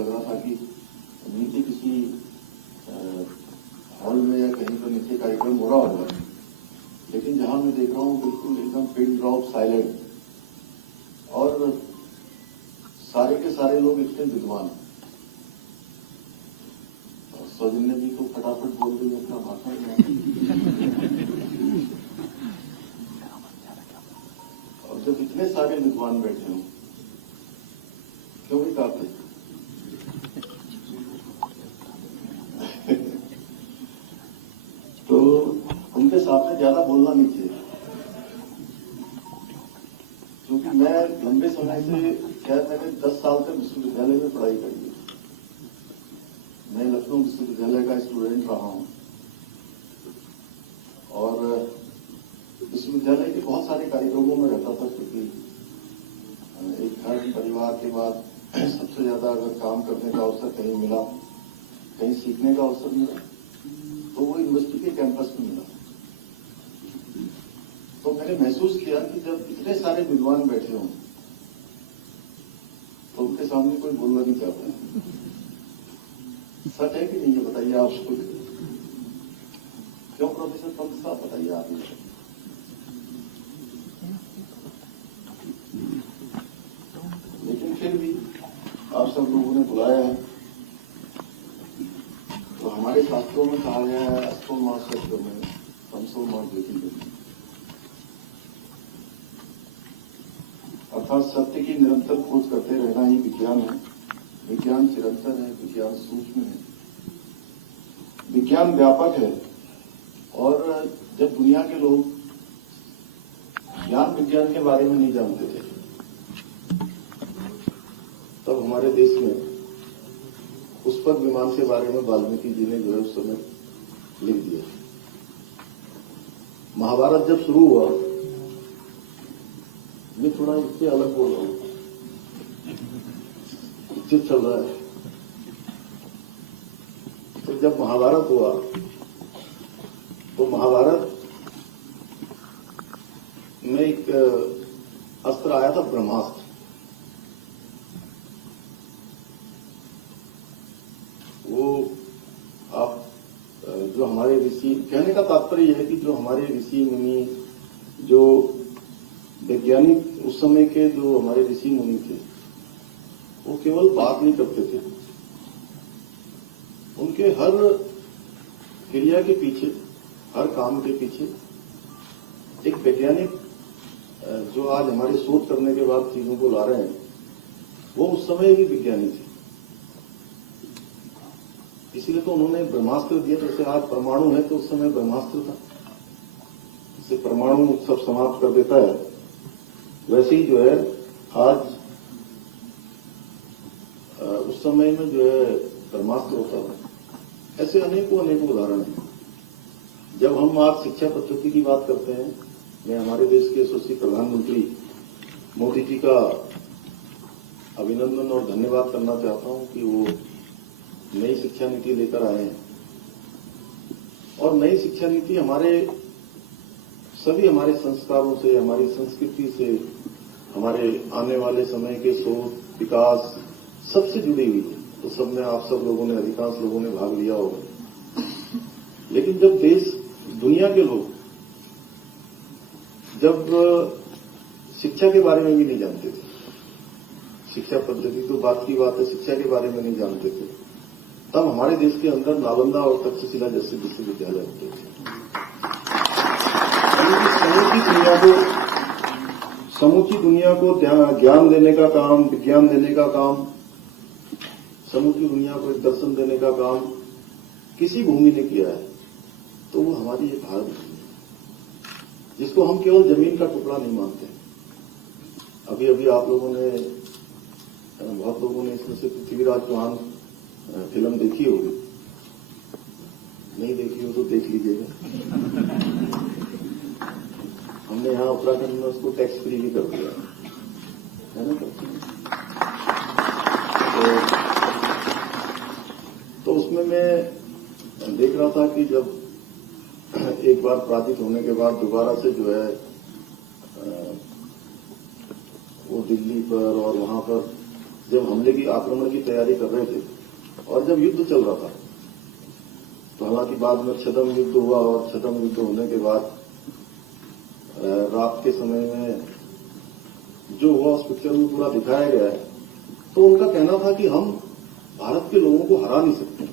लग रहा था कि नीचे किसी हॉल में या कहीं पर नीचे कार्यक्रम हो रहा होगा, लेकिन जहां मैं देख रहा हूं बिल्कुल एकदम पिन ड्रॉप साइलेंट, और सारे के सारे लोग इतने विद्वान। सौजन्य जी को फटाफट बोल दी अपना भाषण। और जब इतने सारे विद्वान बैठे हों, क्यों भी काफी तो उनके सामने ज्यादा बोलना नहीं चाहिए, क्योंकि मैं लंबे समय से, शायद मैंने 10 साल तक विश्वविद्यालय में पढ़ाई करी है। मैं लखनऊ विश्वविद्यालय का स्टूडेंट रहा हूं और विश्वविद्यालय के बहुत सारे कार्यक्रमों में रहता था, क्योंकि एक घर परिवार के बाद सबसे ज्यादा अगर काम करने का अवसर कहीं मिला, कहीं सीखने का अवसर मिला, तो वो यूनिवर्सिटी के कैंपस में मिला। तो मैंने महसूस किया कि जब इतने सारे विद्वान बैठे हों तो उनके सामने कोई बोलना नहीं चाहता है। सच है कि नहीं, ये बताइए आप खुद। क्यों प्रोफेसर पंत साहब, बताइए आप। लेकिन फिर भी आप सब लोगों ने बुलाया है, तो हमारे शास्त्रों में कहा गया है, अस्तो मां सत्य में तमसो मां ज्योति में, अर्थात सत्य की निरंतर खोज करते रहना ही विज्ञान है। विज्ञान चिरंतर है, विज्ञान सूक्ष्म है, विज्ञान व्यापक है। और जब दुनिया के लोग ज्ञान विज्ञान के बारे में नहीं जानते थे, तब हमारे देश में पुष्पक विमान के बारे में वाल्मीकि जी ने जो है उस समय लिख दिया। महाभारत जब शुरू हुआ, मैं थोड़ा इससे अलग बोल रहा हूं, चित चल रहा है। तो जब महाभारत हुआ तो महाभारत में एक अस्त्र आया था, ब्रह्मास्त्र। वो आप जो हमारे ऋषि, कहने का तात्पर्य है कि जो हमारे ऋषि मुनि, जो वैज्ञानिक उस समय के जो हमारे ऋषि मुनि थे, वो केवल बात नहीं करते थे। उनके हर क्रिया के पीछे, हर काम के पीछे एक वैज्ञानिक, जो आज हमारे शोध करने के बाद चीजों को ला रहे हैं, वो उस समय भी विज्ञानी थे। इसलिए तो उन्होंने ब्रह्मास्त्र दिया। जैसे आज परमाणु है तो उस समय ब्रह्मास्त्र था, इससे परमाणु सब समाप्त कर देता है। वैसे ही जो है आज उस समय में जो है ब्रह्मास्त्र होता था। ऐसे अनेकों उदाहरण हैं। जब हम आज शिक्षा पद्धति की बात करते हैं, मैं हमारे देश के यशस्वी प्रधानमंत्री मोदी जी का अभिनंदन और धन्यवाद करना चाहता हूं कि वो नई शिक्षा नीति लेकर आए हैं। और नई शिक्षा नीति हमारे संस्कारों से, हमारी संस्कृति से, हमारे आने वाले समय के शोध विकास सबसे जुड़ी हुई है। तो सब में आप सब लोगों ने, अधिकांश लोगों ने भाग लिया होगा। लेकिन जब देश, दुनिया के लोग जब शिक्षा के बारे में भी नहीं जानते थे, शिक्षा पद्धति तो बात की बात है, शिक्षा के बारे में नहीं जानते थे, तब हमारे देश के अंदर नालंदा और तक्षशिला जैसे विश्वविद्यालय होते थे। समूची दुनिया को ज्ञान देने का काम, विज्ञान देने का काम, समूची दुनिया को एक दर्शन देने का काम किसी भूमि ने किया है, तो वो हमारी ये भारत भूमि है, जिसको हम केवल जमीन का टुकड़ा नहीं मानते। अभी अभी आप लोगों ने, बहुत लोगों ने इसमें से पृथ्वीराज चौहान फिल्म देखी होगी। नहीं देखी हो तो देख लीजिएगा। हमने यहां उत्तराखंड में उसको टैक्स फ्री भी कर दिया है ना। तो उसमें मैं देख रहा था कि जब एक बार पराजित होने के बाद दोबारा से जो है वो दिल्ली पर और वहां पर जब हमले की आक्रमण की तैयारी कर रहे थे और जब युद्ध चल रहा था, तो हालांकि बाद में छद्म युद्ध हुआ और छद्म युद्ध होने के बाद रात के समय में जो हुआ उस पिक्चर में पूरा दिखाया गया है। तो उनका कहना था कि हम भारत के लोगों को हरा नहीं सकते,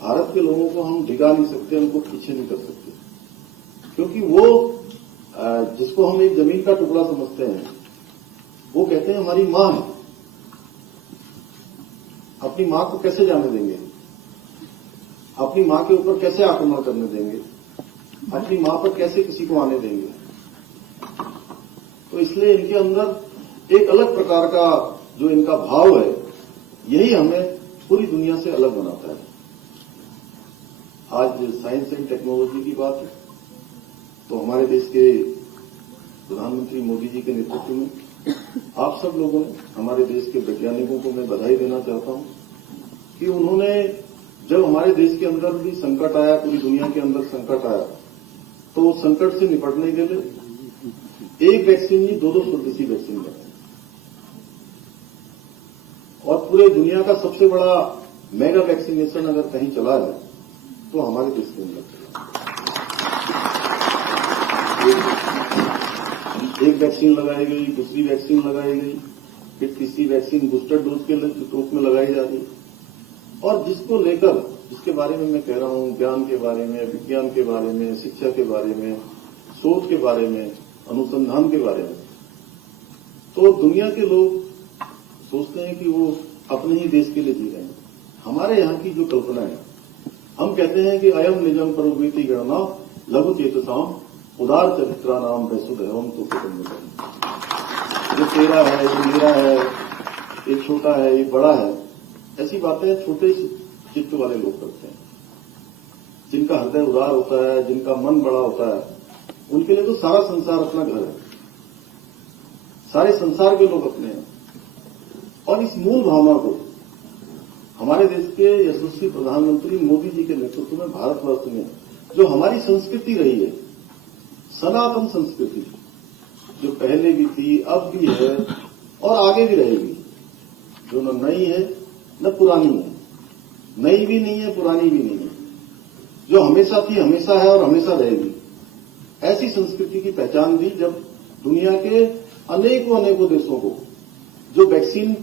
भारत के लोगों को हम डिगा नहीं सकते, उनको पीछे नहीं कर सकते, क्योंकि वो जिसको हम एक जमीन का टुकड़ा समझते हैं, वो कहते हैं हमारी मां है, अपनी मां को कैसे जाने देंगे, अपनी मां के ऊपर कैसे आक्रमण करने देंगे, अपनी मां पर कैसे किसी को आने देंगे। तो इसलिए इनके अंदर एक अलग प्रकार का जो इनका भाव है, यही हमें पूरी दुनिया से अलग बनाता है। आज साइंस एंड टेक्नोलॉजी की बात है, तो हमारे देश के प्रधानमंत्री मोदी जी के नेतृत्व में आप सब लोगों ने, हमारे देश के वैज्ञानिकों को मैं बधाई देना चाहता हूं कि उन्होंने जब हमारे देश के अंदर भी संकट आया, पूरी दुनिया के अंदर संकट आया, तो उस संकट से निपटने के लिए एक वैक्सीन नहीं, दो स्वदेशी वैक्सीन बनाई और पूरे दुनिया का सबसे बड़ा मेगा वैक्सीनेशन अगर कहीं चला है तो हमारे देश के अंदर एक वैक्सीन लगाई गई, दूसरी वैक्सीन लगाई गई, फिर तीसरी वैक्सीन बूस्टर डोज के रूप में लगाई जा रही। और जिसको लेकर, जिसके बारे में मैं कह रहा हूं, ज्ञान के बारे में, विज्ञान के बारे में, शिक्षा के बारे में, शोध के बारे में, अनुसंधान के बारे में, तो दुनिया के लोग सोचते हैं कि वो अपने ही देश के लिए जी रहे हैं। हमारे यहाँ की जो कल्पना है, हम कहते हैं कि अयम निजम परोवेति गणना लघु चेतसाम उदार चरित्रा नाम वैसुदैवम तो कुटुंबकम। ये तेरा है, ये मेरा है, ये छोटा है, ये बड़ा है, ऐसी बातें छोटे चित्त वाले लोग करते हैं। जिनका हृदय उदार होता है, जिनका मन बड़ा होता है, उनके लिए तो सारा संसार अपना घर है, सारे संसार के लोग अपने हैं। और इस मूल भावना को हमारे देश के यशस्वी प्रधानमंत्री मोदी जी के नेतृत्व में भारतवर्ष में जो हमारी संस्कृति रही है, सनातन संस्कृति, जो पहले भी थी, अब भी है और आगे भी रहेगी, जो न नई है न पुरानी है, नई भी नहीं है, पुरानी भी नहीं है, जो हमेशा थी, हमेशा है और हमेशा रहेगी, ऐसी संस्कृति की पहचान दी जब दुनिया के अनेकों देशों को जो वैक्सीन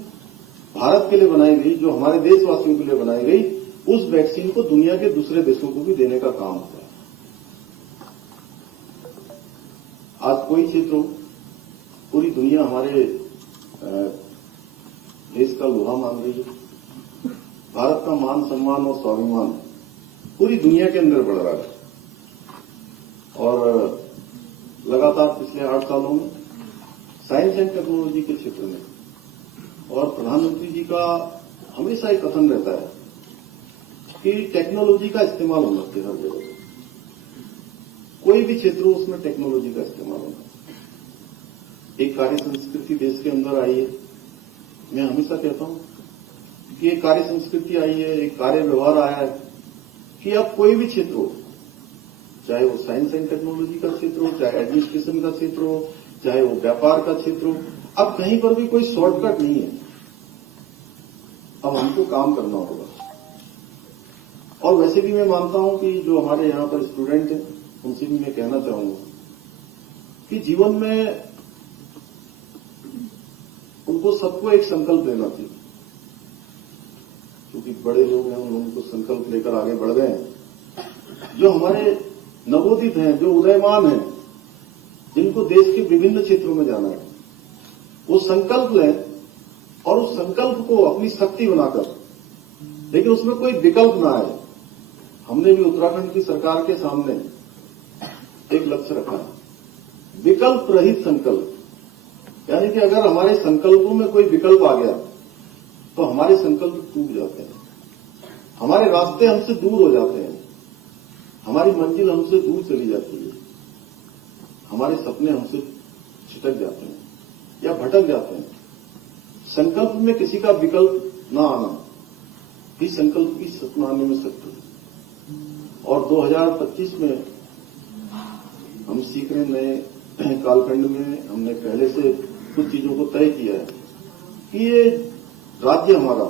भारत के लिए बनाई गई, जो हमारे देशवासियों के लिए बनाई गई, उस वैक्सीन को दुनिया के दूसरे देशों को भी देने का काम होता है। आज कोई क्षेत्र हो, पूरी दुनिया हमारे देश का लोहा मान रही है। भारत का मान सम्मान और स्वाभिमान पूरी दुनिया के अंदर बढ़ रहा है और लगातार पिछले 8 सालों में साइंस एंड टेक्नोलॉजी के क्षेत्र में, और प्रधानमंत्री जी का हमेशा एक कथन रहता है कि टेक्नोलॉजी का इस्तेमाल होना चाहिए हर जगह। कोई भी क्षेत्र हो, उसमें टेक्नोलॉजी का इस्तेमाल होना। एक कार्य संस्कृति देश के अंदर आई है। मैं हमेशा कहता हूं कि एक कार्य संस्कृति आई है, एक कार्य व्यवहार आया है कि अब कोई भी क्षेत्र हो, चाहे वो साइंस एंड टेक्नोलॉजी का क्षेत्र हो, चाहे एडमिनिस्ट्रेशन का क्षेत्र हो, चाहे वो व्यापार का क्षेत्र हो, अब कहीं पर भी कोई शॉर्टकट नहीं है। अब हमको काम करना होगा। और वैसे भी मैं मानता हूं कि जो हमारे यहां पर स्टूडेंट हैं, उनसे भी मैं कहना चाहूंगा कि जीवन में उनको सबको एक संकल्प लेना चाहिए, क्योंकि बड़े लोग हैं, उनको संकल्प लेकर आगे बढ़ गए हैं। जो हमारे नवोदित हैं, जो उदयमान हैं, जिनको देश के विभिन्न क्षेत्रों में जाना है, वो संकल्प लें और उस संकल्प को अपनी शक्ति बनाकर, लेकिन उसमें कोई विकल्प ना आए। हमने भी उत्तराखंड की सरकार के सामने एक लक्ष्य रखा है, विकल्प रहित संकल्प। यानी कि अगर हमारे संकल्पों में कोई विकल्प आ गया तो हमारे संकल्प टूट जाते हैं, हमारे रास्ते हमसे दूर हो जाते हैं, हमारी मंजिल हमसे दूर चली जाती है, हमारे सपने हमसे छिटक जाते हैं या भटक जाते हैं। संकल्प में किसी का विकल्प ना आना ही संकल्प की सपना आने में शक्ति है। और 2025 में हम सीख रहे नए कालखंड में हमने पहले से कुछ चीजों को तय किया है कि ये राज्य हमारा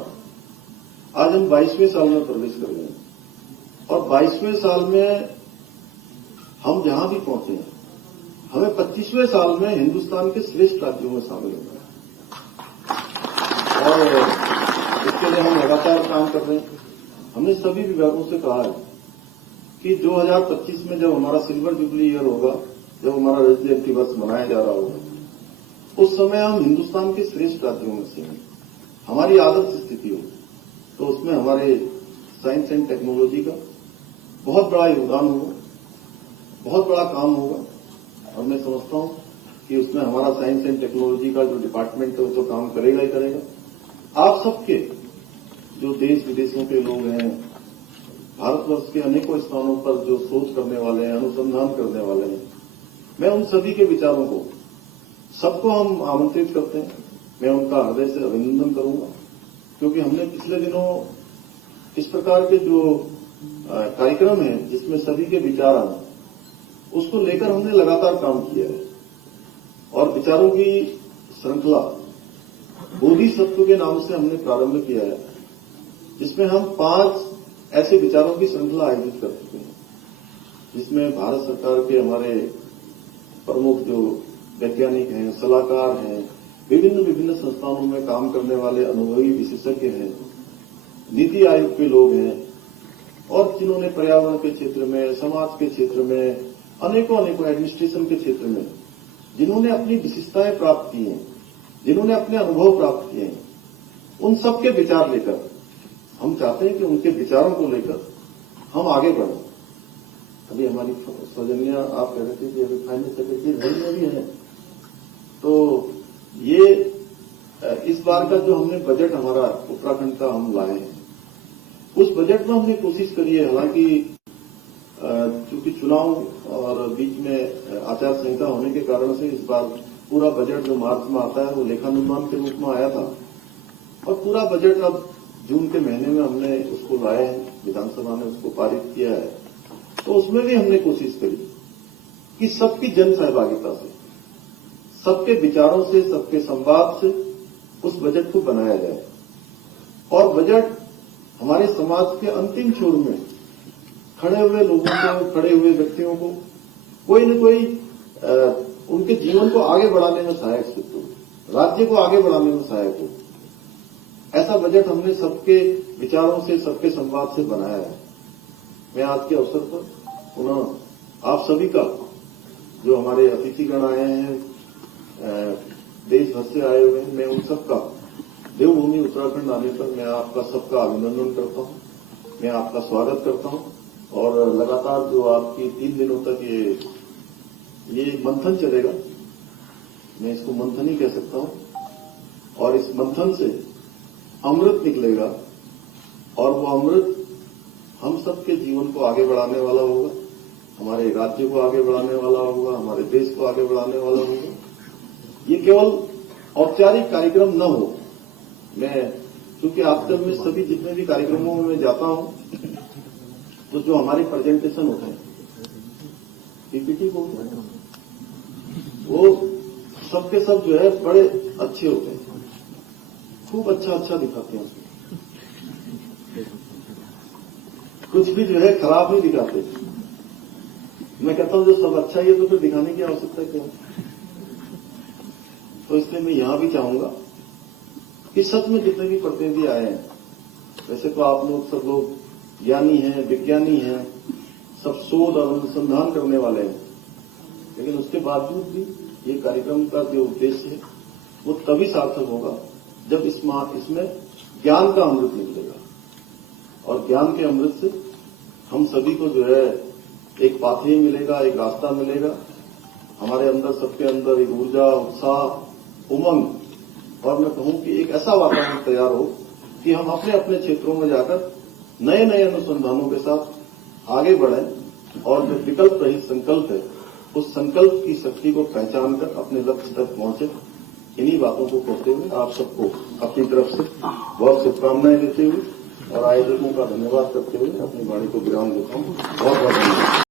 आज हम 22वें साल में प्रवेश कर गए और 22वें साल में हम जहां भी पहुंचे हैं, हमें 25वें साल में हिंदुस्तान के श्रेष्ठ राज्यों में शामिल होना है और इसके लिए हम लगातार काम कर रहे हैं। हमने सभी विभागों से कहा है कि 2025 में जब हमारा सिल्वर जुबली ईयर होगा, जब हमारा रजत जयंती वर्ष मनाया जा रहा होगा, उस समय हम हिंदुस्तान के श्रेष्ठ राज्यों में से हैं, हमारी आदर्श स्थिति हो, तो उसमें हमारे साइंस एंड टेक्नोलॉजी का बहुत बड़ा योगदान होगा, बहुत बड़ा काम होगा। और मैं समझता हूं कि उसमें हमारा साइंस एंड टेक्नोलॉजी का जो डिपार्टमेंट है वो तो काम करेगा ही करेगा। आप सबके जो देश विदेशों के लोग हैं, भारतवर्ष के अनेकों स्थानों पर जो शोध करने वाले हैं, अनुसंधान करने वाले हैं, मैं उन सभी के विचारों को सबको हम आमंत्रित करते हैं। मैं उनका हृदय से अभिनंदन करूंगा, क्योंकि हमने पिछले दिनों इस प्रकार के जो कार्यक्रम है जिसमें सभी के विचार आए, उसको लेकर हमने लगातार काम किया है और विचारों की श्रृंखला बोधिसत्व के नाम से हमने प्रारंभ किया है, जिसमें हम 5 ऐसे विचारों की श्रृंखला आयोजित कर चुके हैं, जिसमें भारत सरकार के हमारे प्रमुख जो वैज्ञानिक हैं, सलाहकार हैं, विभिन्न संस्थानों में काम करने वाले अनुभवी विशेषज्ञ हैं, नीति आयोग के लोग हैं और जिन्होंने पर्यावरण के क्षेत्र में, समाज के क्षेत्र में, अनेकों एडमिनिस्ट्रेशन के क्षेत्र में जिन्होंने अपनी विशिष्टताएं प्राप्त की हैं, जिन्होंने अपने अनुभव प्राप्त किए हैं, उन सबके विचार लेकर हम चाहते हैं कि उनके विचारों को लेकर हम आगे बढ़ें। अभी हमारी सौजन्या आप कह रहे थे कि अभी फाइनेंस सेक्रेटरी दिल्ली में भी है, तो ये इस बार का जो हमने बजट हमारा उत्तराखंड का हम लाए हैं, उस बजट में हमने कोशिश करी है, हालांकि चूंकि चुनाव और बीच में आचार संहिता होने के कारण से इस बार पूरा बजट जो मार्च में आता है वो लेखानुमान के रूप में आया था और पूरा बजट अब जून के महीने में हमने उसको लाया है, विधानसभा ने उसको पारित किया है। तो उसमें भी हमने कोशिश करी कि सबकी जन सहभागिता से, सबके विचारों से, सबके संवाद से उस बजट को बनाया जाए और बजट हमारे समाज के अंतिम छोर में खड़े हुए लोगों को, खड़े हुए व्यक्तियों को कोई न कोई उनके जीवन को आगे बढ़ाने में सहायक सिद्ध हो, राज्य को आगे बढ़ाने में सहायक हो। ऐसा बजट हमने सबके विचारों से, सबके संवाद से बनाया है। मैं आज के अवसर पर पुनः आप सभी का, जो हमारे अतिथिगण आए हैं, देश भर से आए हुए हैं, मैं उन सबका देवभूमि उत्तराखंड आने पर मैं आपका सबका अभिनंदन करता हूं, मैं आपका स्वागत करता हूं और लगातार जो आपकी 3 दिनों तक ये मंथन चलेगा, मैं इसको मंथन ही कह सकता हूं और इस मंथन से अमृत निकलेगा और वो अमृत हम सबके जीवन को आगे बढ़ाने वाला होगा, हमारे राज्य को आगे बढ़ाने वाला होगा, हमारे देश को आगे बढ़ाने वाला होगा। ये केवल औपचारिक कार्यक्रम न हो। मैं क्योंकि आजकल में सभी जितने भी कार्यक्रमों में मैं जाता हूं, तो जो हमारे प्रेजेंटेशन होते हैं, पीपीटी को वो सबके सब जो है बड़े अच्छे होते हैं, खूब अच्छा दिखाते हैं उसमें, कुछ भी जो है खराब नहीं दिखाते। मैं कहता हूं जो सब अच्छा ही है तो फिर दिखाने की आवश्यकता क्या है। तो इसलिए मैं यहां भी चाहूंगा कि सच में जितने भी प्रतिनिधि आए हैं, वैसे तो आप लोग सब लोग ज्ञानी हैं, विज्ञानी हैं, सब शोध और अनुसंधान करने वाले हैं, लेकिन उसके बावजूद भी ये कार्यक्रम का जो उद्देश्य है वो तभी सार्थक होगा जब इसमें ज्ञान का अमृत निकलेगा और ज्ञान के अमृत से हम सभी को जो है एक पाथवे मिलेगा, एक रास्ता मिलेगा, हमारे अंदर, सबके अंदर एक ऊर्जा, उत्साह, उमंग और मैं कहूं कि एक ऐसा वातावरण तैयार हो कि हम अपने अपने क्षेत्रों में जाकर नए अनुसंधानों के साथ आगे बढ़ें और जो विकल्प रहित संकल्प है उस संकल्प की शक्ति को पहचान कर अपने लक्ष्य तक पहुंचे। इन्हीं बातों को कहते हुए आप सबको अपनी तरफ से बहुत शुभकामनाएं देते हुए और आयोजकों का धन्यवाद करते हुए अपनी वाणी को विराम देता हूं। बहुत बहुत धन्यवाद।